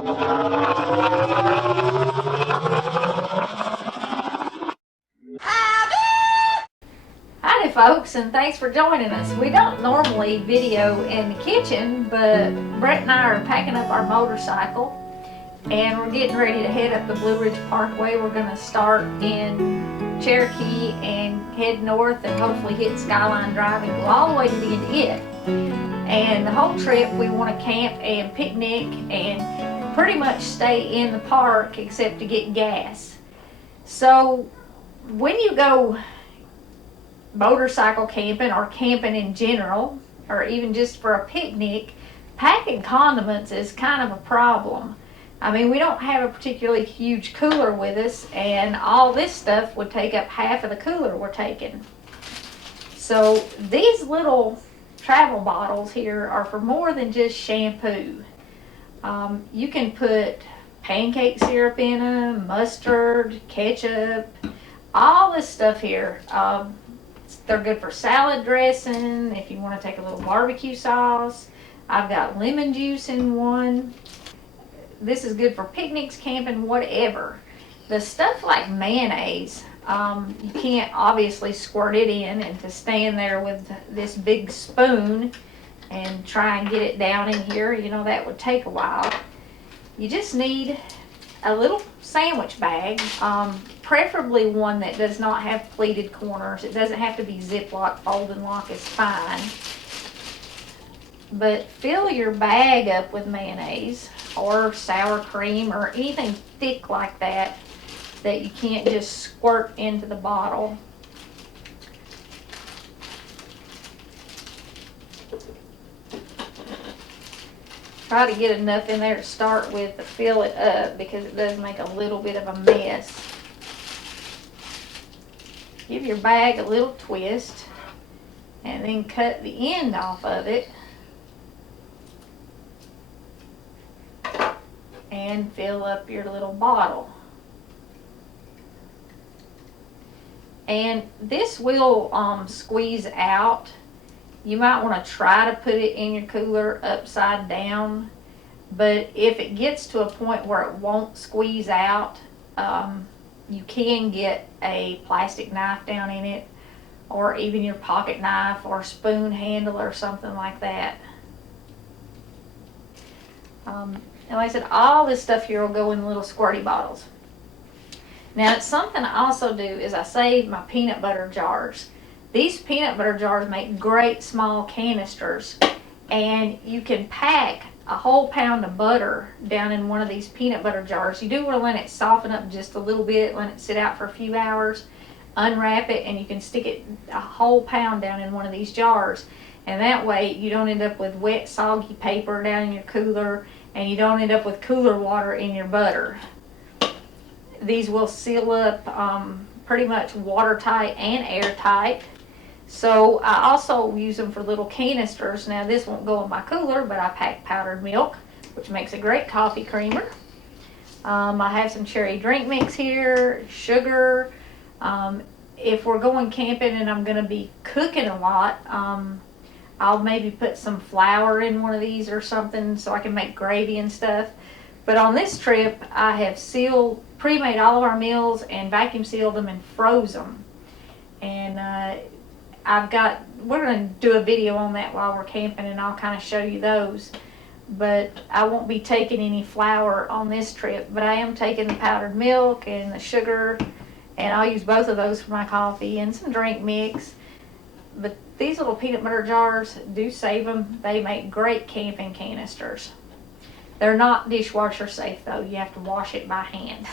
Howdy folks, and thanks for joining us. We don't normally video in the kitchen, but Brett and I are packing up our motorcycle and we're getting ready to head up the Blue Ridge Parkway. We're going to start in Cherokee and head north and hopefully hit Skyline Drive and go all the way to the end of it. And the whole trip we want to camp and picnic and pretty much stay in the park except to get gas. So when you go motorcycle camping or camping in general, or even just for a picnic, packing condiments is kind of a problem. I mean, we don't have a particularly huge cooler with us, and all this stuff would take up half of the cooler we're taking. So these little travel bottles here are for more than just shampoo. You can put pancake syrup in them, mustard, ketchup, all this stuff here. They're good for salad dressing, if you want to take a little barbecue sauce. I've got lemon juice in one. This is good for picnics, camping, whatever. The stuff like mayonnaise, you can't obviously squirt it in, and to stand there with this big spoon and try and get it down in here, you know, that would take a while. You just need a little sandwich bag, preferably one that does not have pleated corners. It doesn't have to be Ziploc, fold and lock is fine. But fill your bag up with mayonnaise or sour cream or anything thick like that that you can't just squirt into the bottle. Try to get enough in there to start with to fill it up, because it does make a little bit of a mess. Give your bag a little twist and then cut the end off of it and fill up your little bottle. And this will squeeze out. You might want to try to put it in your cooler upside down, but if it gets to a point where it won't squeeze out, you can get a plastic knife down in it, or even your pocket knife or spoon handle or something like that. And like I said, all this stuff here will go in little squirty bottles. Now, it's something I also do is I save my peanut butter jars. These peanut butter jars make great small canisters, and you can pack a whole pound of butter down in one of these peanut butter jars. You do want to let it soften up just a little bit, let it sit out for a few hours, unwrap it, and you can stick it a whole pound down in one of these jars. And that way you don't end up with wet, soggy paper down in your cooler, and you don't end up with cooler water in your butter. These will seal up pretty much watertight and airtight. So I also use them for little canisters. Now this won't go in my cooler, but I pack powdered milk, which makes a great coffee creamer. I have some cherry drink mix here, sugar. If we're going camping and I'm going to be cooking a lot, I'll maybe put some flour in one of these or something so I can make gravy and stuff. But on this trip, I have pre-made all of our meals and vacuum sealed them and froze them. And we're going to do a video on that while we're camping, and I'll kind of show you those. But I won't be taking any flour on this trip, but I am taking the powdered milk and the sugar, and I'll use both of those for my coffee, and some drink mix. But these little peanut butter jars, do save them. They make great camping canisters. They're not dishwasher safe though. You have to wash it by hand.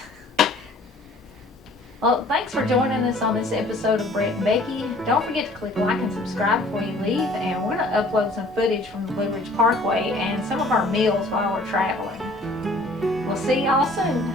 Well, thanks for joining us on this episode of Bret and Becky. Don't forget to click like and subscribe before you leave, and we're going to upload some footage from the Blue Ridge Parkway and some of our meals while we're traveling. We'll see y'all soon.